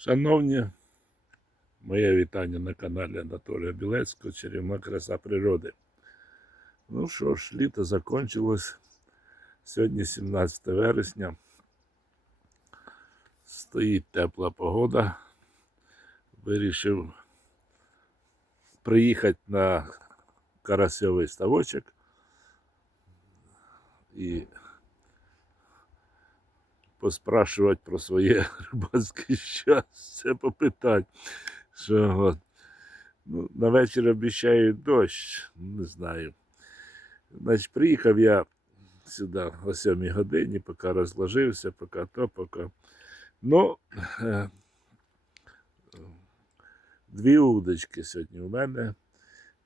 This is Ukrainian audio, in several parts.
Шановні, моє вітання на каналі Анатолія Білецького Чарівна краса природи. Ну що ж, літо закончилось. Сьогодні 17 вересня. Стоїть тепла погода. Вирішив приїхати на карасьовий ставочок і поспрашувати про своє рибацьке щастя, попитати, що от. Ну, на вечір обіцяють дощ, не знаю. Значить, приїхав я сюди о 7 годині, поки розложився, поки то, поки. Ну, е, дві удочки сьогодні у мене.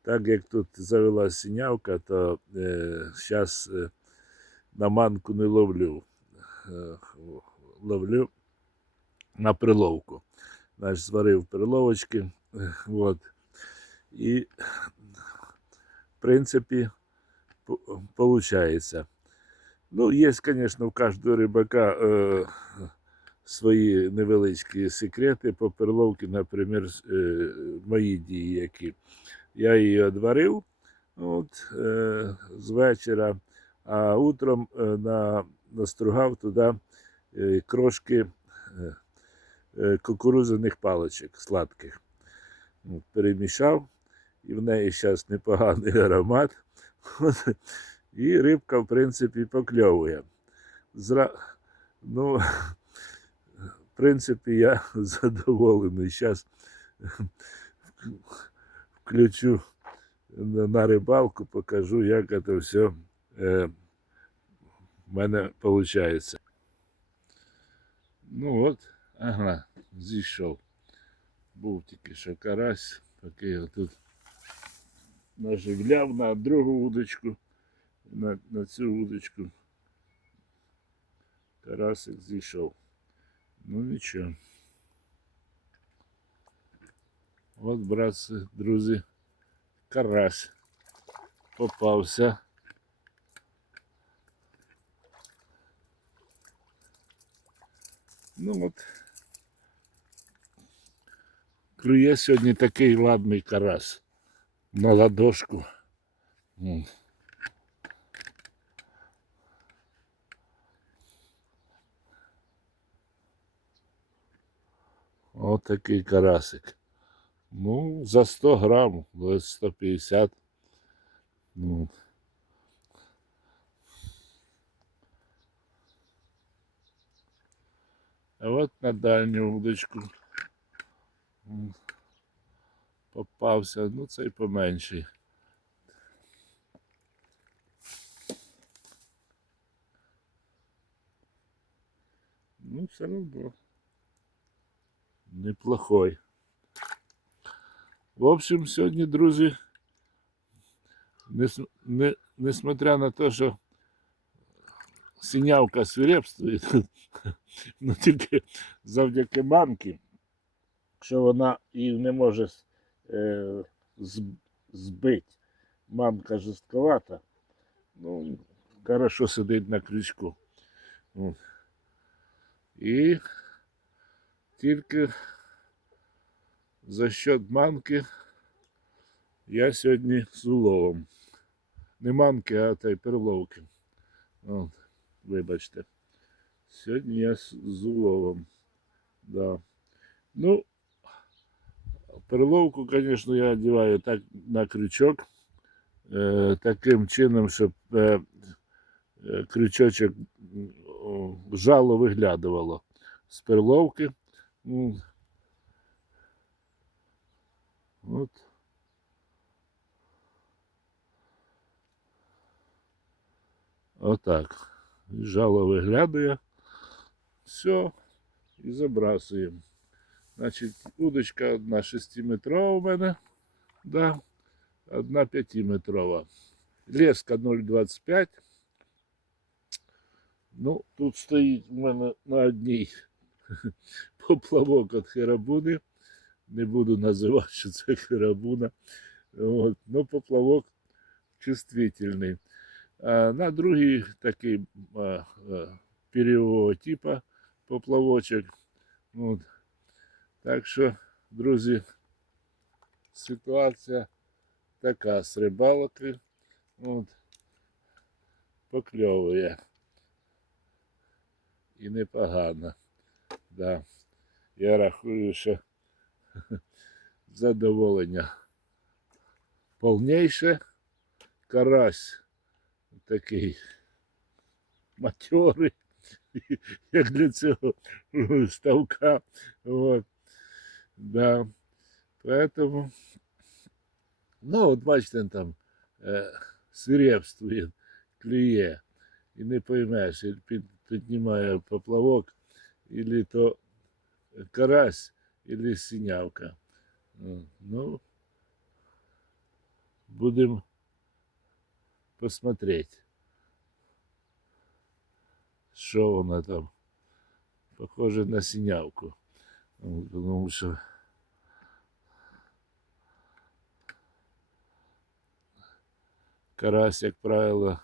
Так як тут завелась синявка, то зараз е, на манку не ловлю. Е, ловлю на приловку. Значить, зварив приловочки. е, Вот. І, в принципі, виходить. Ну, є, звісно, в кожного рибака е, свої невеличкі секрети по перловці, наприклад, е, мої дії, які. Я її одварив от, е, з вечора, а утром е, на, настругав туди е, крошки е, е, паличок сладких. Перемішав, і в неї зараз непоганий аромат. І рибка, в принципі, покльовує. Зра... Ну, в принципі, я задоволений. Зараз включу на рибалку, покажу, як це все в мене виходить. Ну от, ага, зійшов. Був тільки що карась, поки я тут наживляв на другу удочку, на, на цю удочку. Карасик зійшов. Ну нічого. От, братці, друзі, карась попався. Ну от. Клює сьогодні такий ладний карась на ладошку. От такий карасик. Ну, за 100 грам, десь 150. Ну. А от на дальню удочку попався, ну цей поменший. Ну, все одно. Неплохой. В общем, сьогодні, друзі, нес- не, несмотря на те, що синявка свирепствує, ну тільки завдяки мамці, що вона її не може е, збити. Мамка жорстковата, ну, хорошо сидить на крючку. І тільки за счет манки я сьогодні з уловом. Не манки, а та й перловки. От, вибачте. Сьогодні я з уловом. Да. Ну, перловку, звісно, я одягаю так на крючок. Е, таким чином, щоб е, е, крючочок жало виглядувало з перловки. Ну, От. Отак. І Жало виглядає. Все. І забрасуємо. Значить, удочка одна 6-метрова у мене. Да. Одна 5-метрова. Леска 0,25. Ну, тут стоїть у мене на одній поплавок від херабуни. Не буду називати, що це херабуна. От. Ну, поплавок чувствительний. А на другий такий а, а, перьового поплавочок. От. Так що, друзі, ситуація така з рибалки. От, покльовує. І непогано. Да. Я рахую, що задоволення повніше. Карась такий матьорий, як для цього ставка. От. Да. Поэтому, ну, от бачите, він там е, свирепствує, клює. І не поймеш, під, піднімає поплавок, или то карась, или синявка. Ну, будем посмотреть, що вона там. Похоже на синявку. Тому що карась, як правило,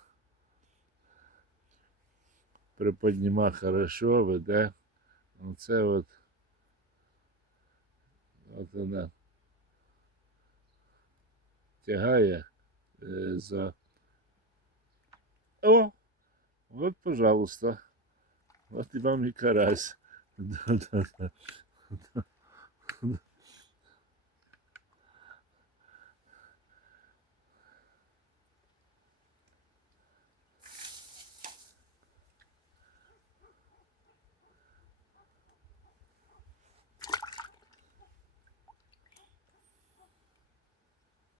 приподніма хорошо, веде. Оце от, от вона тягає е, за. О! вот, пожалуйста. Вот и вам и карась. Да-да-да.